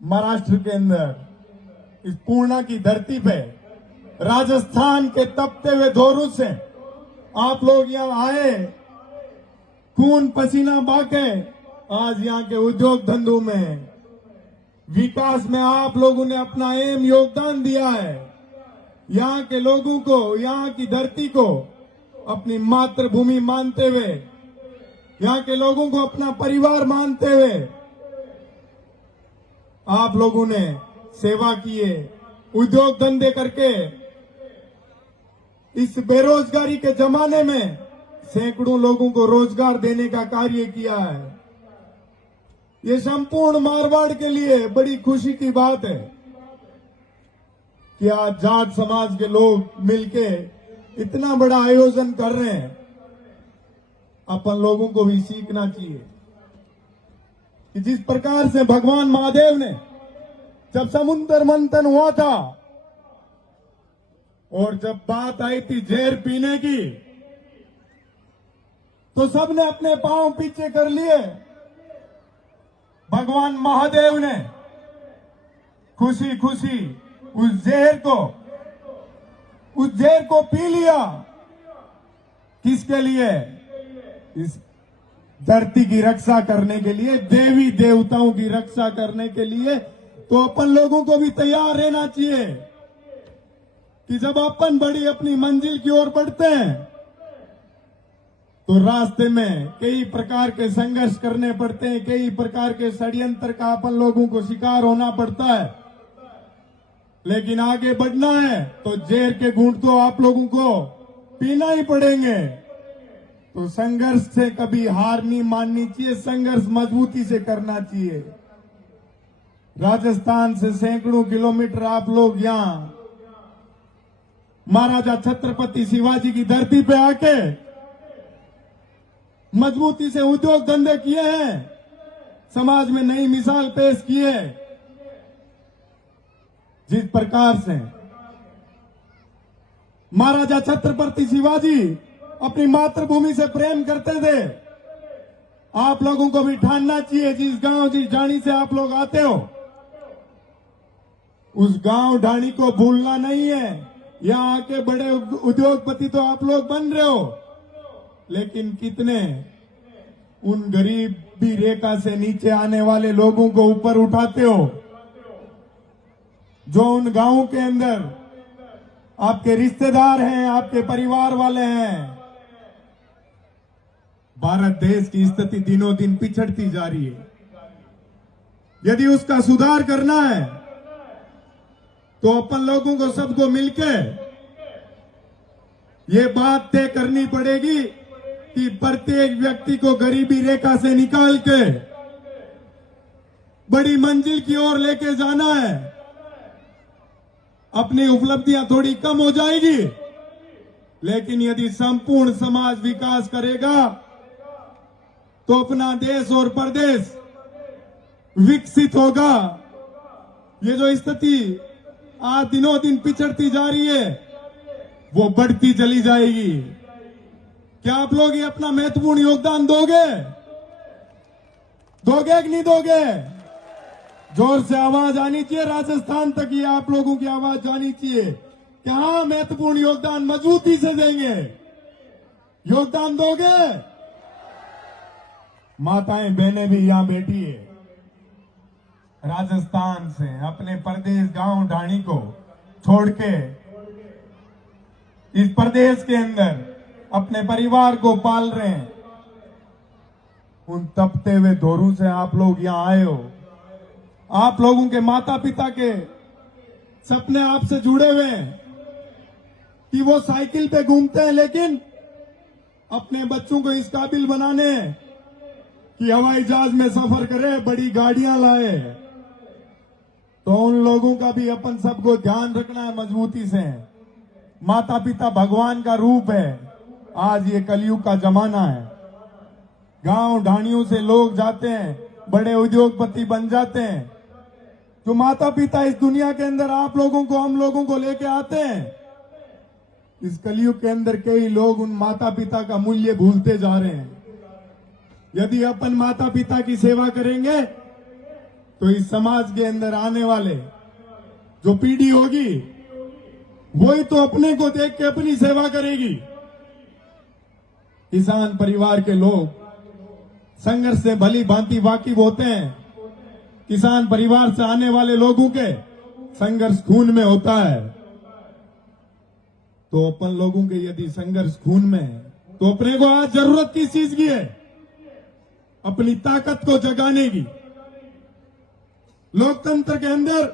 महाराष्ट्र के अंदर, इस पूर्णा की धरती पे, राजस्थान के तपते हुए धोरू से आप लोग यहाँ आए, खून पसीना बहाके आज यहाँ के उद्योग धंधों में, विकास में आप लोगों ने अपना अहम योगदान दिया है। यहाँ के लोगों को, यहाँ की धरती को अपनी मातृभूमि मानते हुए, यहाँ के लोगों को अपना परिवार मानते हुए आप लोगों ने सेवा की है। उद्योग धंधे करके इस बेरोजगारी के जमाने में सैकड़ों लोगों को रोजगार देने का कार्य किया है। ये संपूर्ण मारवाड़ के लिए बड़ी खुशी की बात है कि आज जाट समाज के लोग मिलके इतना बड़ा आयोजन कर रहे हैं। अपन लोगों को भी सीखना चाहिए कि जिस प्रकार से भगवान महादेव ने जब समुद्र मंथन हुआ था और जब बात आई थी जहर पीने की, तो सबने अपने पांव पीछे कर लिए। भगवान महादेव ने खुशी खुशी उस जहर को पी लिया। किसके लिए? इस धरती की रक्षा करने के लिए, देवी देवताओं की रक्षा करने के लिए। तो अपन लोगों को भी तैयार रहना चाहिए कि जब अपन बड़ी अपनी मंजिल की ओर बढ़ते हैं तो रास्ते में कई प्रकार के संघर्ष करने पड़ते हैं, कई प्रकार के षड्यंत्र का अपन लोगों को शिकार होना पड़ता है। लेकिन आगे बढ़ना है तो जहर के घूंट तो आप लोगों को पीना ही पड़ेंगे। तो संघर्ष से कभी हार नहीं माननी चाहिए, संघर्ष मजबूती से करना चाहिए। राजस्थान से सैकड़ों किलोमीटर आप लोग यहां महाराजा छत्रपति शिवाजी की धरती पे आके मजबूती से उद्योग धंधे किए हैं, समाज में नई मिसाल पेश की है। जिस प्रकार से महाराजा छत्रपति शिवाजी अपनी मातृभूमि से प्रेम करते थे, आप लोगों को भी ठानना चाहिए। जिस गांव, जिस ढाणी से आप लोग आते हो, उस गांव ढाणी को भूलना नहीं है। यहां आके बड़े उद्योगपति तो आप लोग बन रहे हो, लेकिन कितने उन गरीबी रेखा से नीचे आने वाले लोगों को ऊपर उठाते हो, जो उन गांवों के अंदर आपके रिश्तेदार हैं, आपके परिवार वाले हैं। भारत देश की स्थिति दिनों दिन पिछड़ती जा रही है। यदि उसका सुधार करना है तो अपन लोगों को, सबको मिलकर ये बात तय करनी पड़ेगी कि प्रत्येक व्यक्ति को गरीबी रेखा से निकाल के बड़ी मंजिल की ओर लेके जाना है। अपनी उपलब्धियां थोड़ी कम हो जाएगी, लेकिन यदि संपूर्ण समाज विकास करेगा तो अपना देश और प्रदेश विकसित होगा। ये जो स्थिति आज दिनों दिन पिछड़ती जा रही है, वो बढ़ती चली जाएगी। क्या आप लोग ये अपना महत्वपूर्ण योगदान दोगे? दोगे कि नहीं दोगे? जोर से आवाज आनी चाहिए, राजस्थान तक ये आप लोगों की आवाज जानी चाहिए कि हाँ, महत्वपूर्ण योगदान मजबूती से देंगे। योगदान दोगे? माताएं बहनें भी यहां बैठी है, राजस्थान से अपने प्रदेश गांव ढाणी को छोड़ के इस प्रदेश के अंदर अपने परिवार को पाल रहे हैं। उन तपते हुए धोरू से आप लोग यहां आए हो। आप लोगों के माता पिता के सपने आपसे जुड़े हुए हैं कि वो साइकिल पे घूमते हैं, लेकिन अपने बच्चों को इस काबिल बनाने कि हवाई जहाज में सफर करे, बड़ी गाड़ियां लाए। तो उन लोगों का भी अपन सबको ध्यान रखना है मजबूती से। माता पिता भगवान का रूप है। आज ये कलयुग का जमाना है। गांव ढाणियों से लोग जाते हैं, बड़े उद्योगपति बन जाते हैं। जो माता पिता इस दुनिया के अंदर आप लोगों को, हम लोगों को लेके आते हैं, इस कलयुग के अंदर कई लोग उन माता पिता का मूल्य भूलते जा रहे हैं। यदि अपन माता पिता की सेवा करेंगे तो इस समाज के अंदर आने वाले जो पीढ़ी होगी वही तो अपने को देख के अपनी सेवा करेगी। किसान परिवार के लोग संघर्ष से भली भांति वाकिफ होते हैं। किसान परिवार से आने वाले लोगों के संघर्ष खून में होता है। तो अपन लोगों के यदि संघर्ष खून में है तो अपने को आज जरूरत किस चीज की है? अपनी ताकत को जगाने की। लोकतंत्र के अंदर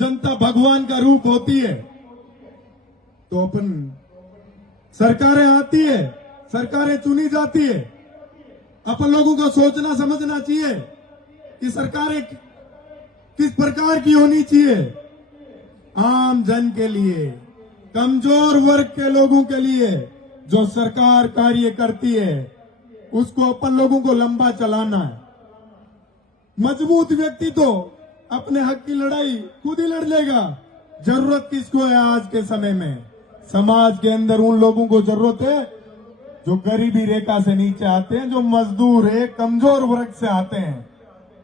जनता भगवान का रूप होती है। तो अपन सरकारें आती है, सरकारें चुनी जाती है। अपन लोगों को सोचना समझना चाहिए कि सरकारें किस प्रकार की होनी चाहिए। आम जन के लिए, कमजोर वर्ग के लोगों के लिए जो सरकार कार्य करती है उसको अपन लोगों को लंबा चलाना है। मजबूत व्यक्ति तो अपने हक की लड़ाई खुद ही लड़ लेगा। जरूरत किसको है आज के समय में? समाज के अंदर उन लोगों को जरूरत है जो गरीबी रेखा से नीचे आते हैं, जो मजदूर है, कमजोर वर्ग से आते हैं।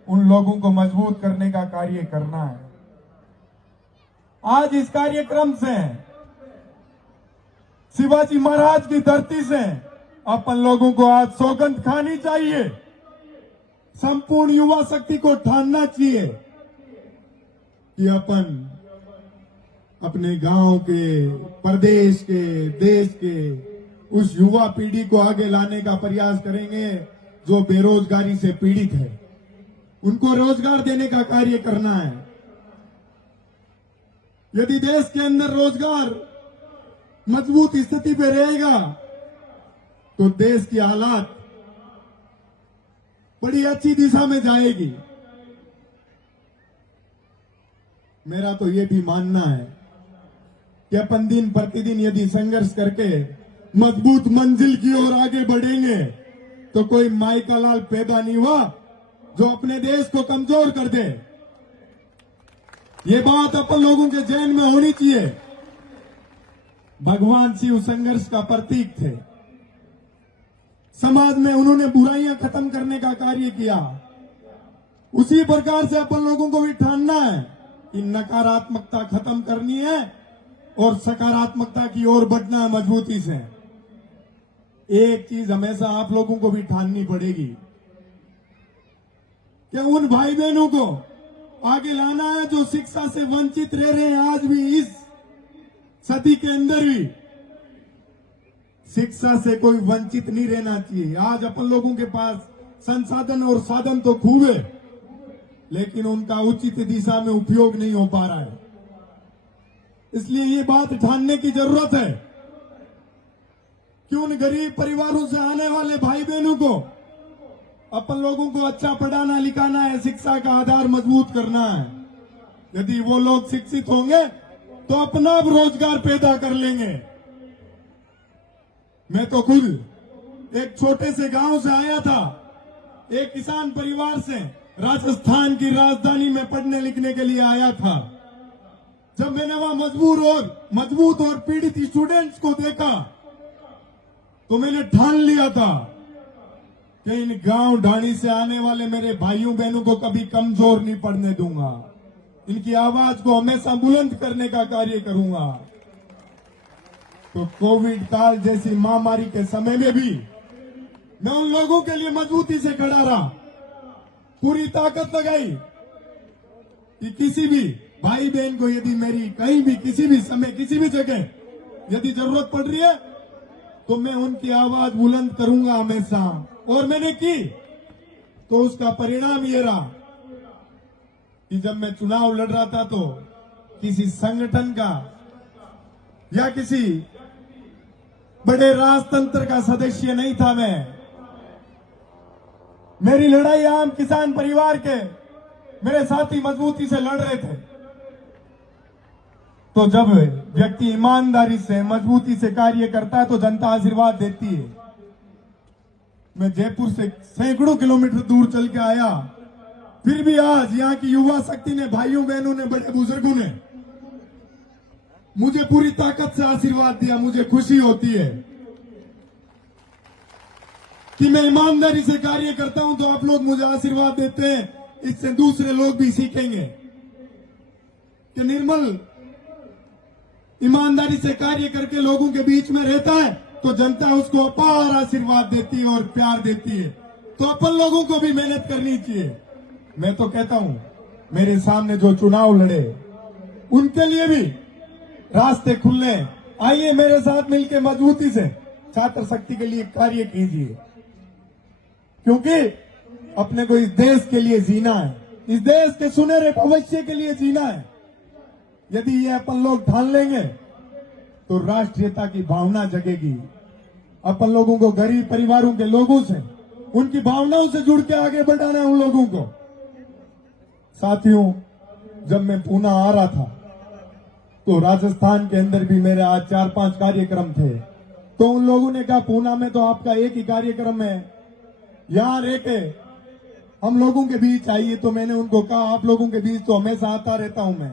उन लोगों को मजबूत करने का कार्य करना है। आज इस कार्यक्रम से शिवाजी महाराज की धरती से अपन लोगों को आज सौगंध खानी चाहिए। संपूर्ण युवा शक्ति को ठानना चाहिए कि अपन अपने गांव के, प्रदेश के, देश के उस युवा पीढ़ी को आगे लाने का प्रयास करेंगे जो बेरोजगारी से पीड़ित है। उनको रोजगार देने का कार्य करना है। यदि देश के अंदर रोजगार मजबूत स्थिति पे रहेगा तो देश की हालात बड़ी अच्छी दिशा में जाएगी। मेरा तो ये भी मानना है कि अपन दिन प्रतिदिन यदि संघर्ष करके मजबूत मंजिल की ओर आगे बढ़ेंगे तो कोई माई का लाल पैदा नहीं हुआ जो अपने देश को कमजोर कर दे। ये बात अपन लोगों के जहन में होनी चाहिए। भगवान शिव संघर्ष का प्रतीक थे। समाज में उन्होंने बुराइयां खत्म करने का कार्य किया। उसी प्रकार से अपन लोगों को भी ठानना है कि नकारात्मकता खत्म करनी है और सकारात्मकता की ओर बढ़ना है मजबूती से। एक चीज हमेशा आप लोगों को भी ठाननी पड़ेगी कि उन भाई बहनों को आगे लाना है जो शिक्षा से वंचित रह रहे हैं। आज भी इस सदी के अंदर भी शिक्षा से कोई वंचित नहीं रहना चाहिए। आज अपन लोगों के पास संसाधन और साधन तो खूब है, लेकिन उनका उचित दिशा में उपयोग नहीं हो पा रहा है। इसलिए ये बात ठानने की जरूरत है कि उन गरीब परिवारों से आने वाले भाई बहनों को अपन लोगों को अच्छा पढ़ाना लिखाना है, शिक्षा का आधार मजबूत करना है। यदि वो लोग शिक्षित होंगे तो अपना आप रोजगार पैदा कर लेंगे। मैं तो खुद एक छोटे से गांव से आया था, एक किसान परिवार से राजस्थान की राजधानी में पढ़ने लिखने के लिए आया था। जब मैंने वहां मजबूत और पीड़ित स्टूडेंट्स को देखा तो मैंने ठान लिया था कि इन गांव ढाणी से आने वाले मेरे भाइयों बहनों को कभी कमजोर नहीं पड़ने दूंगा। इनकी आवाज को हमेशा बुलंद करने का कार्य करूंगा। तो कोविड काल जैसी महामारी के समय में भी मैं उन लोगों के लिए मजबूती से खड़ा रहा, पूरी ताकत लगाई कि किसी भी भाई बहन को यदि मेरी कहीं भी किसी भी समय किसी भी जगह यदि जरूरत पड़ रही है तो मैं उनकी आवाज बुलंद करूंगा हमेशा। और मैंने की तो उसका परिणाम ये रहा कि जब मैं चुनाव लड़ रहा था तो किसी संगठन का या किसी बड़े राजतंत्र का सदस्य नहीं था मैं। मेरी लड़ाई आम किसान परिवार के मेरे साथी मजबूती से लड़ रहे थे। तो जब व्यक्ति ईमानदारी से मजबूती से कार्य करता है तो जनता आशीर्वाद देती है। मैं जयपुर से सैकड़ों किलोमीटर दूर चल के आया, फिर भी आज यहाँ की युवा शक्ति ने, भाइयों बहनों ने, बड़े बुजुर्गों ने मुझे पूरी ताकत से आशीर्वाद दिया। मुझे खुशी होती है कि मैं ईमानदारी से कार्य करता हूं तो आप लोग मुझे आशीर्वाद देते हैं। इससे दूसरे लोग भी सीखेंगे कि निर्मल ईमानदारी से कार्य करके लोगों के बीच में रहता है तो जनता उसको अपार आशीर्वाद देती है और प्यार देती है। तो अपन लोगों को भी मेहनत करनी चाहिए। मैं तो कहता हूं मेरे सामने जो चुनाव लड़े उनके लिए भी रास्ते खुले। आइए मेरे साथ मिलकर मजबूती से छात्र शक्ति के लिए कार्य कीजिए, क्योंकि अपने को इस देश के लिए जीना है, इस देश के सुनहरे भविष्य के लिए जीना है। यदि ये अपन लोग ठान लेंगे तो राष्ट्रीयता की भावना जगेगी। अपन लोगों को गरीब परिवारों के लोगों से, उनकी भावनाओं से जुड़ के आगे बढ़ाना है उन लोगों को। साथियों, जब मैं पूना आ रहा था तो राजस्थान के अंदर भी मेरे आज 4-5 कार्यक्रम थे। तो उन लोगों ने कहा पूना में तो आपका एक ही कार्यक्रम है, यहां रह के हम लोगों के बीच आइए। तो मैंने उनको कहा आप लोगों के बीच तो हमेशा आता रहता हूं मैं।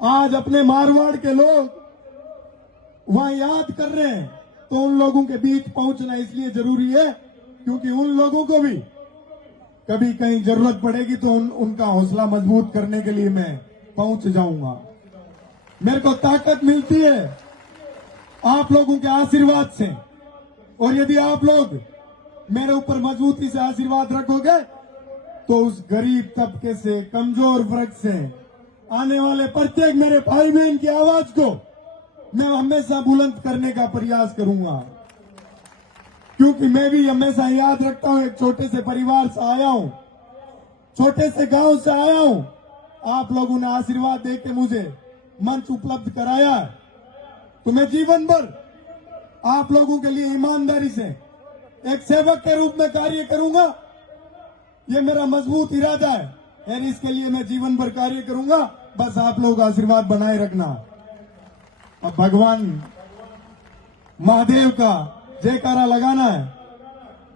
आज अपने मारवाड़ के लोग वहां याद कर रहे हैं तो उन लोगों के बीच पहुंचना इसलिए जरूरी है क्योंकि उन लोगों को भी कभी कहीं जरूरत पड़ेगी तो उनका हौसला मजबूत करने के लिए मैं पहुंच जाऊंगा। मेरे को ताकत मिलती है आप लोगों के आशीर्वाद से, और यदि आप लोग मेरे ऊपर मजबूती से आशीर्वाद रखोगे तो उस गरीब तबके से, कमजोर वर्ग से आने वाले प्रत्येक मेरे भाई बहन की आवाज को मैं हमेशा बुलंद करने का प्रयास करूंगा। क्योंकि मैं भी हमेशा याद रखता हूं एक छोटे से परिवार से आया हूं, छोटे से गांव से आया हूं। आप लोगों ने आशीर्वाद देके मुझे मंच उपलब्ध कराया है, तो मैं जीवन भर आप लोगों के लिए ईमानदारी से एक सेवक के रूप में कार्य करूंगा। ये मेरा मजबूत इरादा है और इसके लिए मैं जीवन भर कार्य करूंगा। बस आप लोग आशीर्वाद बनाए रखना। अब भगवान महादेव का जयकारा लगाना है।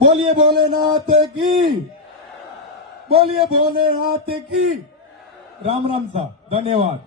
बोलिए भोलेनाथ की, बोलिए भोलेनाथ की। राम राम साहब, धन्यवाद।